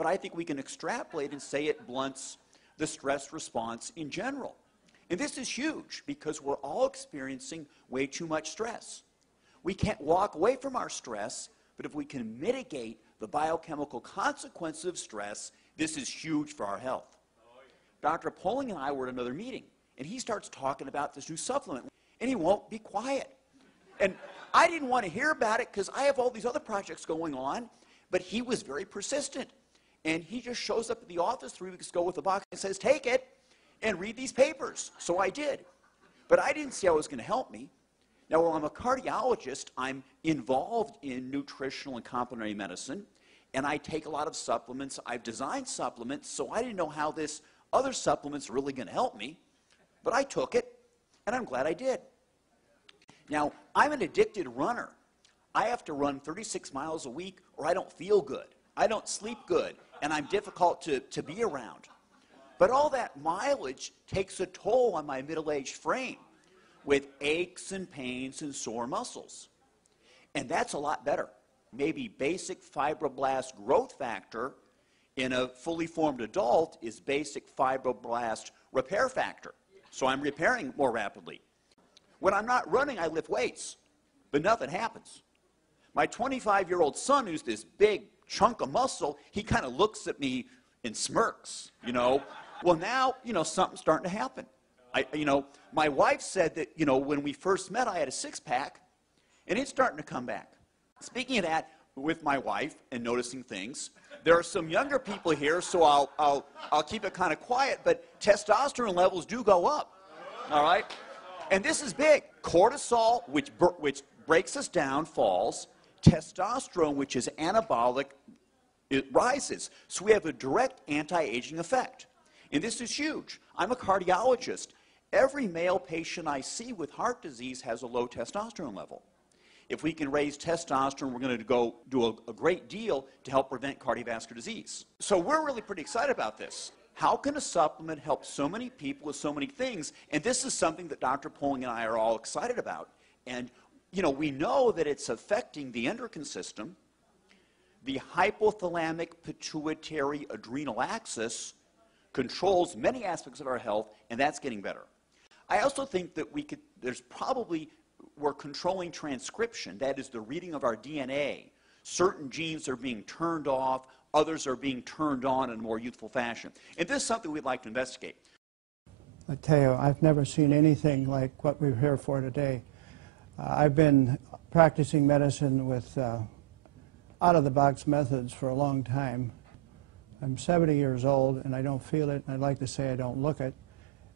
but I think we can extrapolate and say it blunts the stress response in general. And this is huge because we're all experiencing way too much stress. We can't walk away from our stress, but if we can mitigate the biochemical consequences of stress, this is huge for our health. Dr. Poling and I were at another meeting, and he starts talking about this new supplement, and he won't be quiet. And I didn't want to hear about it because I have all these other projects going on, but he was very persistent. And he just shows up at the office 3 weeks ago with a box and says, take it and read these papers. So I did. But I didn't see how it was going to help me. Now, while I'm a cardiologist, I'm involved in nutritional and complementary medicine, and I take a lot of supplements. I've designed supplements, so I didn't know how this other supplement's really going to help me. But I took it, and I'm glad I did. Now, I'm an addicted runner. I have to run 36 miles a week or I don't feel good. I don't sleep good, and I'm difficult to be around. But all that mileage takes a toll on my middle-aged frame with aches and pains and sore muscles. And that's a lot better. Maybe basic fibroblast growth factor in a fully formed adult is basic fibroblast repair factor. So I'm repairing more rapidly. When I'm not running, I lift weights, but nothing happens. My 25-year-old son, who's this big chunk of muscle, he kind of looks at me and smirks, you know. Well, now, you know, something's starting to happen. My wife said that, you know, when we first met, I had a six-pack, and it's starting to come back. Speaking of that, with my wife and noticing things, there are some younger people here, so I'll keep it kind of quiet, but testosterone levels do go up, all right? And this is big. Cortisol, which breaks us down, falls. Testosterone, which is anabolic, it rises. So we have a direct anti-aging effect. And this is huge. I'm a cardiologist. Every male patient I see with heart disease has a low testosterone level. If we can raise testosterone, we're going to go do a great deal to help prevent cardiovascular disease. So we're really pretty excited about this. How can a supplement help so many people with so many things? And this is something that Dr. Poling and I are all excited about. And, you know, we know that it's affecting the endocrine system, the hypothalamic pituitary adrenal axis controls many aspects of our health, and that's getting better. I also think that we're controlling transcription, that is the reading of our DNA. Certain genes are being turned off, others are being turned on in a more youthful fashion. And this is something we'd like to investigate. I tell you, I've never seen anything like what we're here for today. I've been practicing medicine with out-of-the-box methods for a long time. I'm 70 years old and I don't feel it, and I'd like to say I don't look it.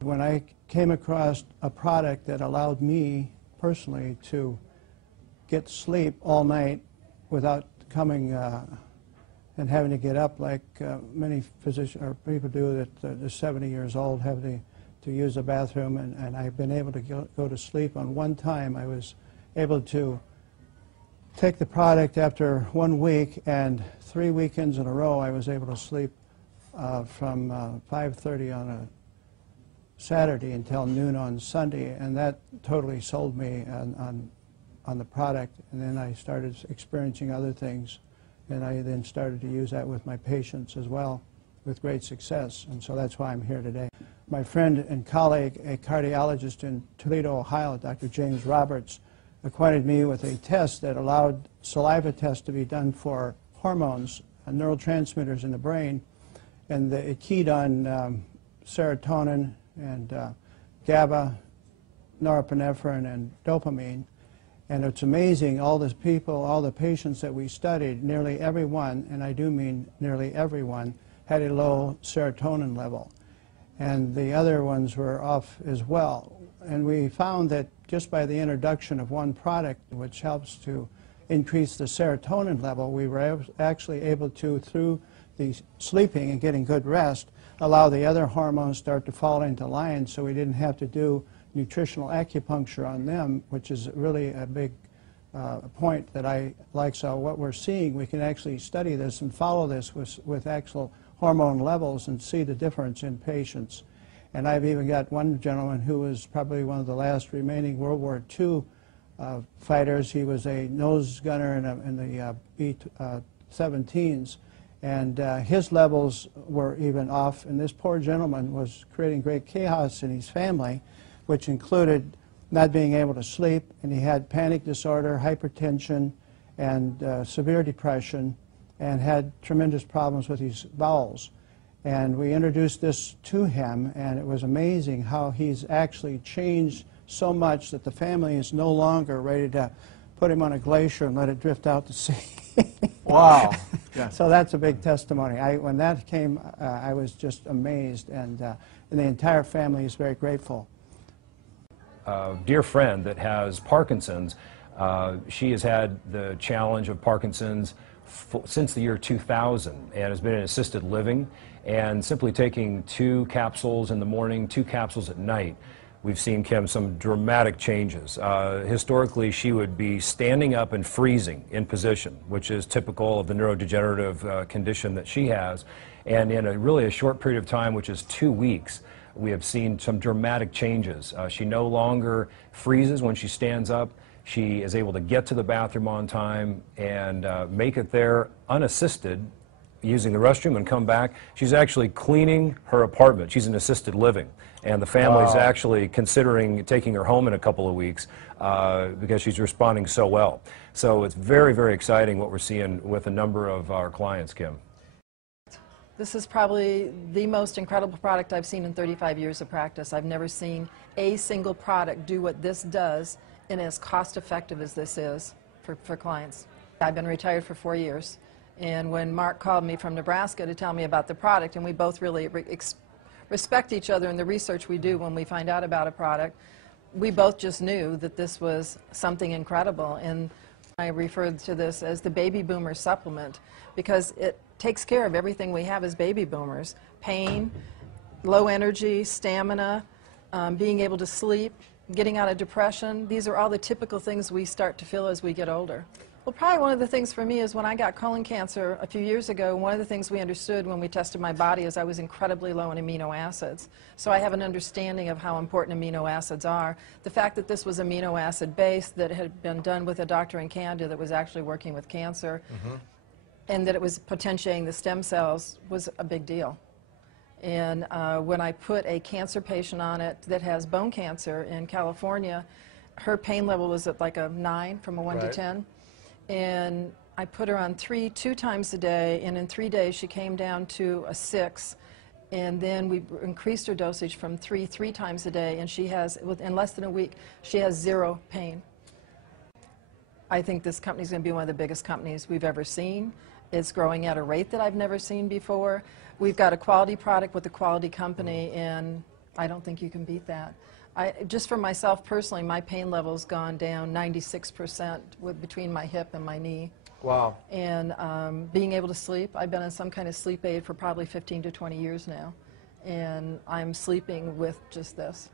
When I came across a product that allowed me personally to get sleep all night without coming and having to get up like many physicians or people do that are 70 years old, have to use the bathroom, and I've been able to go to sleep. On one time I was able to take the product after 1 week, and 3 weekends in a row I was able to sleep from 5:30 on a Saturday until noon on Sunday, and that totally sold me on the product. And then I started experiencing other things, and I then started to use that with my patients as well with great success, and so that's why I'm here today. My friend and colleague, a cardiologist in Toledo, Ohio, Dr. James Roberts, acquainted me with a test that allowed saliva tests to be done for hormones, neurotransmitters in the brain, and it keyed on serotonin and GABA, norepinephrine, and dopamine. And it's amazing, all the people, all the patients that we studied, nearly everyone, and I do mean nearly everyone, had a low serotonin level. And the other ones were off as well. And we found that just by the introduction of one product, which helps to increase the serotonin level, we were actually able to, through the sleeping and getting good rest, allow the other hormones start to fall into line, so we didn't have to do nutritional acupuncture on them, which is really a big point that I like. So what we're seeing, we can actually study this and follow this with actual hormone levels and see the difference in patients. And I've even got one gentleman who was probably one of the last remaining World War II fighters. He was a nose gunner in the B-17s, And his levels were even off, and this poor gentleman was creating great chaos in his family, which included not being able to sleep, and he had panic disorder, hypertension, and severe depression, and had tremendous problems with his bowels. And we introduced this to him, and it was amazing how he's actually changed so much that the family is no longer ready to put him on a glacier and let it drift out to sea. Wow. Yeah. So that's a big testimony. When that came, I was just amazed, and the entire family is very grateful. A dear friend that has Parkinson's, she has had the challenge of Parkinson's since the year 2000 and has been in assisted living, and simply taking 2 capsules in the morning, 2 capsules at night. We've seen, Kim, some dramatic changes. Historically, she would be standing up and freezing in position, which is typical of the neurodegenerative condition that she has. And in really a short period of time, which is 2 weeks, we have seen some dramatic changes. She no longer freezes when she stands up. She is able to get to the bathroom on time and make it there unassisted, using the restroom, and come back. She's actually cleaning her apartment. She's in assisted living, and the family's actually considering taking her home in a couple of weeks because she's responding so well. So it's very, very exciting what we're seeing with a number of our clients, Kim. This is probably the most incredible product I've seen in 35 years of practice. I've never seen a single product do what this does and as cost effective as this is for clients. I've been retired for 4 years. And when Mark called me from Nebraska to tell me about the product, and we both really respect each other in the research we do when we find out about a product, we both just knew that this was something incredible. And I referred to this as the baby boomer supplement because it takes care of everything we have as baby boomers: pain, low energy, stamina, being able to sleep, getting out of depression. These are all the typical things we start to feel as we get older. Well, probably one of the things for me is when I got colon cancer a few years ago, one of the things we understood when we tested my body is I was incredibly low in amino acids. So I have an understanding of how important amino acids are. The fact that this was amino acid based, that it had been done with a doctor in Canada that was actually working with cancer, and that it was potentiating the stem cells was a big deal. And when I put a cancer patient on it that has bone cancer in California, her pain level was at like a 9 from a 1 to 10. And I put her on 2 times a day, and in 3 days she came down to a 6. And then we increased her dosage from 3 times a day, and she has, in less than a week, she has 0 pain. I think this company is going to be one of the biggest companies we've ever seen. It's growing at a rate that I've never seen before. We've got a quality product with a quality company, and I don't think you can beat that. Just for myself personally, my pain level's gone down 96% between my hip and my knee. Wow. And being able to sleep, I've been on some kind of sleep aid for probably 15 to 20 years now. And I'm sleeping with just this.